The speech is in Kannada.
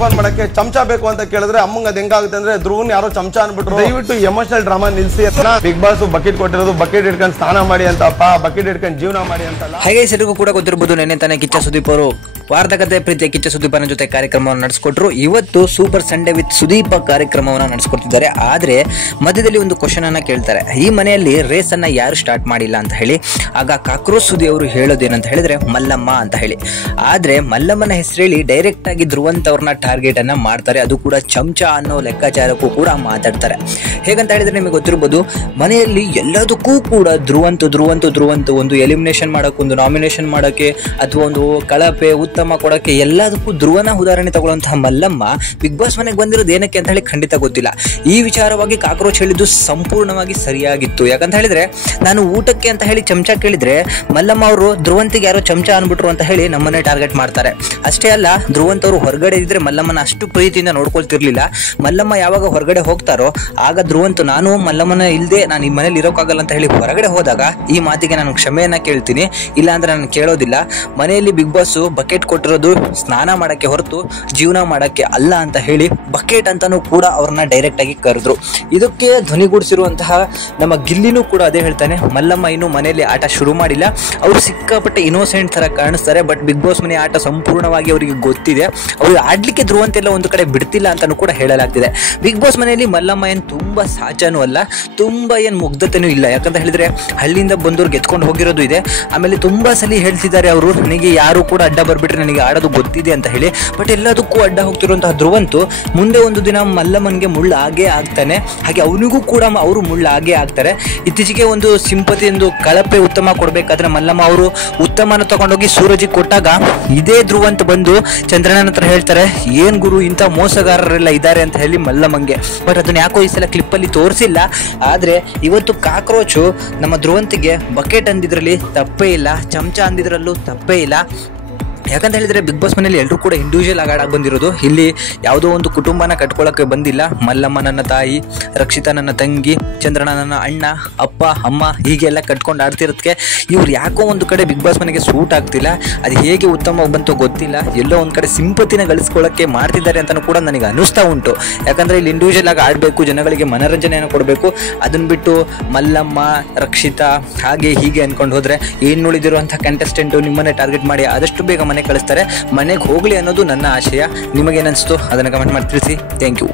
ಟಿಫನ್ ಮಾಡಕ್ಕೆ ಚಮಚ ಬೇಕು ಅಂತ ಕೇಳಿದ್ರೆ ಅಮ್ಮಂಗ ಅದ್ ಹೆಂಗಾಗುತ್ತೆ ಅಂದ್ರೆ ಧ್ರುವನ್ ಯಾರೋ ಚಮಚ ಅನ್ಬಿಟ್ರು. ದಯವಿಟ್ಟು ಎಮೋಷನಲ್ ಡ್ರಾಮಾ ನಿಲ್ಸಿ. ಬಿಗ್ ಬಾಸ್ ಬಕೆಟ್ ಕೊಟ್ಟಿರೋದು ಬಕೆಟ್ ಇಟ್ಕೊಂಡು ಸ್ನಾನ ಮಾಡಿ ಅಂತಪ್ಪ, ಬಕೆಟ್ ಇಟ್ಕೊಂಡು ಜೀವನ ಮಾಡಿ ಅಂತಲ್ಲ. ಹಾಗೆ ಎಲ್ಲರಿಗೂ ಕೂಡ ಗೊತ್ತಿರಬಹುದು, ನೆನ್ನೆ ತಾನೇ ಕಿಚ್ಚ ಸುದೀಪ್ ಅವರು ವಾರದ ಕತೆ ಪ್ರೀತಿಯ ಕಿಚ್ಚ ಸುದೀಪನ ಜೊತೆ ಕಾರ್ಯಕ್ರಮವನ್ನು ನಡೆಸಿಕೊಟ್ರು. ಇವತ್ತು ಸೂಪರ್ ಸಂಡೇ ವಿತ್ ಸುದೀಪ ಕಾರ್ಯಕ್ರಮವನ್ನು ನಡೆಸಿಕೊಡ್ತಿದ್ದಾರೆ. ಆದ್ರೆ ಮಧ್ಯದಲ್ಲಿ ಒಂದು ಕ್ವಶನ್ ಅನ್ನ ಕೇಳ್ತಾರೆ, ಈ ಮನೆಯಲ್ಲಿ ರೇಸ್ ಅನ್ನ ಯಾರು ಸ್ಟಾರ್ಟ್ ಮಾಡಿಲ್ಲ ಅಂತ ಹೇಳಿ. ಆಗ ಕಾಕ್ರೋಚ್ ಸುದಿ ಅವರು ಹೇಳೋದೇನಂತ ಹೇಳಿದ್ರೆ ಮಲ್ಲಮ್ಮ ಅಂತ ಹೇಳಿ. ಆದ್ರೆ ಮಲ್ಲಮ್ಮನ ಹೆಸರು ಹೇಳಿ ಡೈರೆಕ್ಟ್ ಆಗಿ ಧ್ರುವಂತ್ ಅವ್ರನ್ನ ಟಾರ್ಗೆಟ್ ಅನ್ನ ಮಾಡ್ತಾರೆ. ಅದು ಕೂಡ ಚಮಚ ಅನ್ನೋ ಲೆಕ್ಕಾಚಾರಕ್ಕೂ ಕೂಡ ಮಾತಾಡ್ತಾರೆ. ಹೇಗಂತ ಹೇಳಿದ್ರೆ ನಿಮಗೆ ಗೊತ್ತಿರಬಹುದು, ಮನೆಯಲ್ಲಿ ಎಲ್ಲದಕ್ಕೂ ಕೂಡ ಧ್ರುವಂತ್ ಒಂದು ಎಲಿಮಿನೇಷನ್ ಮಾಡಕ್ಕೆ, ಒಂದು ನಾಮಿನೇಷನ್ ಮಾಡಕ್ಕೆ, ಅಥವಾ ಒಂದು ಕಳಪೆ ಉತ್ತಮ ಕೊಡಕ್ಕೆ ಎಲ್ಲದಕ್ಕೂ ಧ್ರುವನ ಉದಾಹರಣೆ ತಗೊಳ್ಳುವಂತಹ ಮಲ್ಲಮ್ಮ ಬಿಗ್ ಬಾಸ್ ಮನೆಗೆ ಬಂದಿರೋದು ಏನಕ್ಕೆ ಅಂತ ಹೇಳಿ ಖಂಡಿತ ಗೊತ್ತಿಲ್ಲ. ಈ ವಿಚಾರವಾಗಿ ಕಾಕ್ರೋಚ್ ಹೇಳಿದ್ದು ಸಂಪೂರ್ಣವಾಗಿ ಸರಿಯಾಗಿತ್ತು. ಯಾಕಂತ ಹೇಳಿದ್ರೆ, ನಾನು ಊಟಕ್ಕೆ ಅಂತ ಹೇಳಿ ಚಮಚ ಕೇಳಿದ್ರೆ ಮಲ್ಲಮ್ಮ ಅವರು ಧ್ರುವಂತಿಗೆ ಯಾರೋ ಚಮಚ ಅನ್ಬಿಟ್ರು ಅಂತ ಹೇಳಿ ನಮ್ಮನ್ನೇ ಟಾರ್ಗೆಟ್ ಮಾಡ್ತಾರೆ. ಅಷ್ಟೇ ಅಲ್ಲ, ಧ್ರುವಂತ್ ಅವರು ಹೊರಗಡೆ ಇದ್ರೆ ಮಲ್ಲಮ್ಮನ ಅಷ್ಟು ಪ್ರೀತಿಯಿಂದ ನೋಡ್ಕೊಳ್ತಿರ್ಲಿಲ್ಲ. ಮಲ್ಲಮ್ಮ ಯಾವಾಗ ಹೊರಗಡೆ ಹೋಗ್ತಾರೋ ಆಗ ಧ್ರುವಂತ್ ನಾನು ಮಲ್ಲಮ್ಮನ ಇಲ್ಲದೆ ನಾನು ಈ ಮನೇಲಿ ಇರೋಕ್ಕಾಗಲ್ಲ ಅಂತ ಹೇಳಿ ಹೊರಗಡೆ ಹೋದಾಗ ಈ ಮಾತಿಗೆ ನಾನು ಕ್ಷಮೆಯನ್ನ ಕೇಳ್ತೀನಿ, ಇಲ್ಲ ಅಂದ್ರೆ ನಾನು ಕೇಳೋದಿಲ್ಲ. ಮನೆಯಲ್ಲಿ ಬಿಗ್ ಬಾಸ್ ಬಕೆಟ್ ಕೊಟ್ಟಿರೋದು ಸ್ನಾನ ಮಾಡಕ್ಕೆ ಹೊರತು ಜೀವನ ಮಾಡಕ್ಕೆ ಅಲ್ಲ ಅಂತ ಹೇಳಿ ಬಕೆಟ್ ಅಂತಾನೂ ಕೂಡ ಅವ್ರನ್ನ ಡೈರೆಕ್ಟ್ ಆಗಿ ಕರೆದ್ರು. ಇದಕ್ಕೆ ಧ್ವನಿಗೂಡಿಸಿರುವಂತಹ ನಮ್ಮ ಗಿಲ್ಲಿನೂ ಕೂಡ ಅದೇ ಹೇಳ್ತಾನೆ, ಮಲ್ಲಮ್ಮ ಇನ್ನು ಮನೆಯಲ್ಲಿ ಆಟ ಶುರು ಮಾಡಿಲ್ಲ, ಅವರು ಸಿಕ್ಕಾಪಟ್ಟೆ ಇನೋಸೆಂಟ್ ತರ ಕಾಣಿಸ್ತಾರೆ. ಬಟ್ ಬಿಗ್ ಬಾಸ್ ಮನೆ ಆಟ ಸಂಪೂರ್ಣವಾಗಿ ಅವರಿಗೆ ಗೊತ್ತಿದೆ. ಅವ್ರಿಗೆ ಆಡ್ಲಿಕ್ಕೆ ಧ್ರುವಂತೆಲ್ಲ ಒಂದು ಕಡೆ ಬಿಡ್ತಿಲ್ಲ ಅಂತಾನೂ ಕೂಡ ಹೇಳಲಾಗ್ತಿದೆ. ಬಿಗ್ ಬಾಸ್ ಮನೆಯಲ್ಲಿ ಮಲ್ಲಮ್ಮ ಏನು ತುಂಬಾ ಸಾಚನೂ ಅಲ್ಲ, ತುಂಬಾ ಏನು ಮುಗ್ಧತೆನೂ ಇಲ್ಲ. ಯಾಕಂತ ಹೇಳಿದ್ರೆ ಹಳ್ಳಿಯಿಂದ ಬಂದವ್ರು ಗೆದ್ಕೊಂಡು ಹೋಗಿರೋದು ಇದೆ. ಆಮೇಲೆ ತುಂಬಾ ಸಲ ಹೇಳ್ತಿದ್ದಾರೆ ಅವರು, ನನಗೆ ಯಾರು ಕೂಡ ಅಡ್ಡ ಬರ್ಬಿಟ್ರೆ ನನಗೆ ಆಡೋದು ಗೊತ್ತಿದೆ ಅಂತ ಹೇಳಿ. ಬಟ್ ಎಲ್ಲದಕ್ಕೂ ಅಡ್ಡ ಹೋಗ್ತಿರುವಂತಹ ಧ್ರುವಂತು ಮುಂದೆ ಒಂದು ದಿನ ಮಲ್ಲಮ್ಮನ್ಗೆ ಮುಳ್ಳು ಆಗೇ ಆಗ್ತಾನೆ. ಹಾಗೆ ಅವನಿಗೂ ಕೂಡ ಅವರು ಮುಳ್ಳು ಆಗೇ ಆಗ್ತಾರೆ. ಇತ್ತೀಚೆಗೆ ಒಂದು ಸಿಂಪತಿ ಒಂದು ಕಳಪೆ ಉತ್ತಮ ಕೊಡ್ಬೇಕಾದ್ರೆ ಮಲ್ಲಮ್ಮ ಅವರು ಉತ್ತಮನ ತಗೊಂಡೋಗಿ ಸೂರಜಿಗೆ ಕೊಟ್ಟಾಗ ಇದೇ ಧ್ರುವಂತ್ ಬಂದು ಚಂದ್ರನ ಹತ್ರ ಹೇಳ್ತಾರೆ, ಏನ್ ಗುರು ಇಂಥ ಮೋಸಗಾರರೆಲ್ಲ ಇದ್ದಾರೆ ಅಂತ ಹೇಳಿ ಮಲ್ಲಮ್ಮಂಗೆ. ಬಟ್ ಅದನ್ನ ಯಾಕೋ ಈ ಸಲ ಕ್ಲಿಪ್ ಅಲ್ಲಿ ತೋರಿಸಿಲ್ಲ. ಆದ್ರೆ ಇವತ್ತು ಕಾಕ್ರೋಚು ನಮ್ಮ ಧ್ರುವಂತಿಗೆ ಬಕೆಟ್ ಅಂದಿದ್ರಲ್ಲಿ ತಪ್ಪೇ ಇಲ್ಲ, ಚಮಚ ಅಂದಿದ್ರಲ್ಲೂ ತಪ್ಪೇ ಇಲ್ಲ. ಯಾಕಂತ ಹೇಳಿದ್ರೆ ಬಿಗ್ ಬಾಸ್ ಮನೇಲಿ ಎಲ್ಲರೂ ಕೂಡ ಇಂಡಿವಿಜುವಲ್ ಆಗಿ ಆಡಕ್ಕೆ ಬಂದಿರೋದು. ಇಲ್ಲಿ ಯಾವುದೋ ಒಂದು ಕುಟುಂಬನ ಕಟ್ಕೊಳ್ಳೋಕೆ ಬಂದಿಲ್ಲ. ಮಲ್ಲಮ್ಮ ನನ್ನ ತಾಯಿ, ರಕ್ಷಿತಾ ನನ್ನ ತಂಗಿ, ಚಂದ್ರನ ನನ್ನ ಅಣ್ಣ, ಅಪ್ಪ ಅಮ್ಮ, ಹೀಗೆಲ್ಲ ಕಟ್ಕೊಂಡು ಆಡ್ತಿರೋದಕ್ಕೆ ಇವ್ರು ಯಾಕೋ ಒಂದು ಕಡೆ ಬಿಗ್ ಬಾಸ್ ಮನೆಗೆ ಸೂಟ್ ಆಗ್ತಿಲ್ಲ. ಅದು ಹೇಗೆ ಉತ್ತಮವಾಗಿ ಬಂತು ಗೊತ್ತಿಲ್ಲ. ಎಲ್ಲೋ ಒಂದು ಕಡೆ ಸಿಂಪತಿನ ಗಳಿಸ್ಕೊಳ್ಳೋಕ್ಕೆ ಮಾಡ್ತಿದ್ದಾರೆ ಅಂತಲೂ ಕೂಡ ನನಗೆ ಅನಿಸ್ತಾ ಉಂಟು. ಯಾಕಂದರೆ ಇಲ್ಲಿ ಇಂಡಿವಿಜುವಲ್ ಆಗಿ ಆಡಬೇಕು, ಜನಗಳಿಗೆ ಮನೋರಂಜನೆಯನ್ನು ಕೊಡಬೇಕು. ಅದನ್ನ ಬಿಟ್ಟು ಮಲ್ಲಮ್ಮ, ರಕ್ಷಿತಾ ಹಾಗೆ ಹೀಗೆ ಅನ್ಕೊಂಡು ಹೋದರೆ ಏನು ಉಳಿದಿರುವಂಥ ಕಂಟೆಸ್ಟೆಂಟು ನಿಮ್ಮನ್ನೇ ಟಾರ್ಗೆಟ್ ಮಾಡಿ ಆದಷ್ಟು ಬೇಗ ಮನೆ ಕಳಿಸ್ತಾರೆ. ಮನೆಗೆ ಹೋಗಲಿ ಅನ್ನೋದು ನನ್ನ ಆಶಯ. ನಿಮಗೇನಿಸ್ತು ಅದನ್ನು ಕಮೆಂಟ್ ಮಾಡಿ ತಿಳಿಸಿ. Thank you.